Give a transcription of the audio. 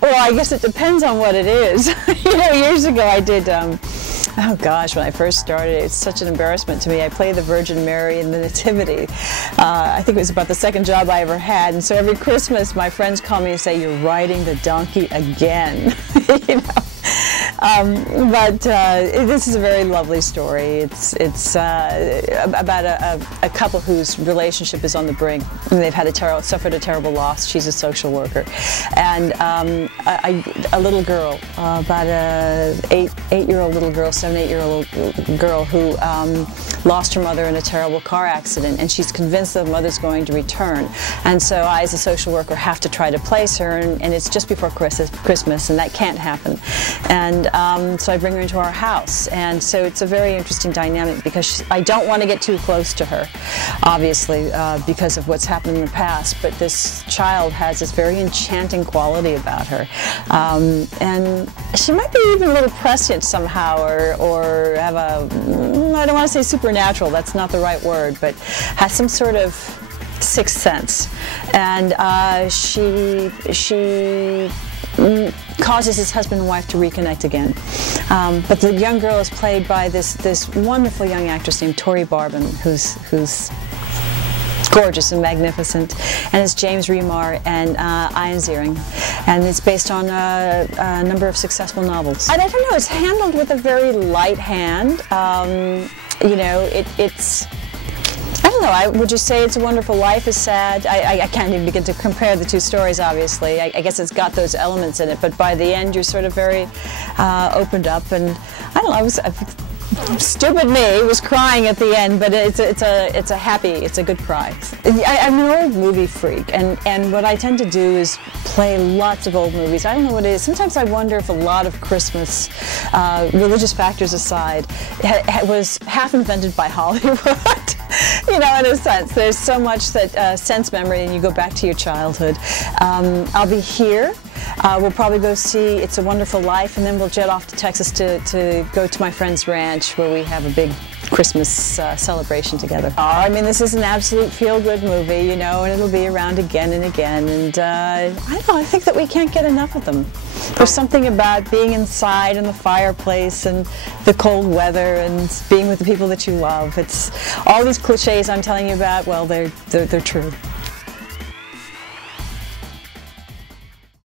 Well, I guess it depends on what it is. You know, years ago I did, oh gosh, when I first started, it's such an embarrassment to me. I played the Virgin Mary in the Nativity. I think it was about the second job I ever had, and so every Christmas my friends call me and say, "You're riding the donkey again." You know. This is a very lovely story. It's about a couple whose relationship is on the brink. And they've had suffered a terrible loss. She's a social worker, and a little girl, about a 8-year-old little girl, 7-8-year-old girl who lost her mother in a terrible car accident, and she's convinced the mother's going to return. And so I, as a social worker, have to try to place her, and it's just before Christmas, and that can't happen. And so I bring her into our house, and so it's a very interesting dynamic because I don't want to get too close to her, obviously, because of what's happened in the past, but this child has this very enchanting quality about her. And she might be even a little prescient somehow, or have a, I don't want to say supernatural, that's not the right word, but has some sort of sixth sense. And she causes his husband and wife to reconnect again. But the young girl is played by this wonderful young actress named Tori Barban, who's gorgeous and magnificent, and it's James Remar and Ian Ziering, and it's based on a number of successful novels. I don't know, it's handled with a very light hand. You know, it's I don't know, would you say It's a Wonderful Life is sad? I can't even begin to compare the two stories, obviously. I guess it's got those elements in it, but by the end you're sort of very opened up, and I don't know, stupid me was crying at the end, but it's a happy, it's a good cry. I'm an old movie freak, and what I tend to do is play lots of old movies. I don't know what it is. Sometimes I wonder if a lot of Christmas, religious factors aside, was half invented by Hollywood. You know, in a sense, there's so much that sense memory, and you go back to your childhood. I'll be here. We'll probably go see It's a Wonderful Life, and then we'll jet off to Texas to go to my friend's ranch where we have a big Christmas celebration together. I mean, this is an absolute feel-good movie, you know, and it'll be around again and again, and I don't know, I think that we can't get enough of them. There's something about being inside in the fireplace and the cold weather and being with the people that you love. It's all these cliches I'm telling you about, well, they're true.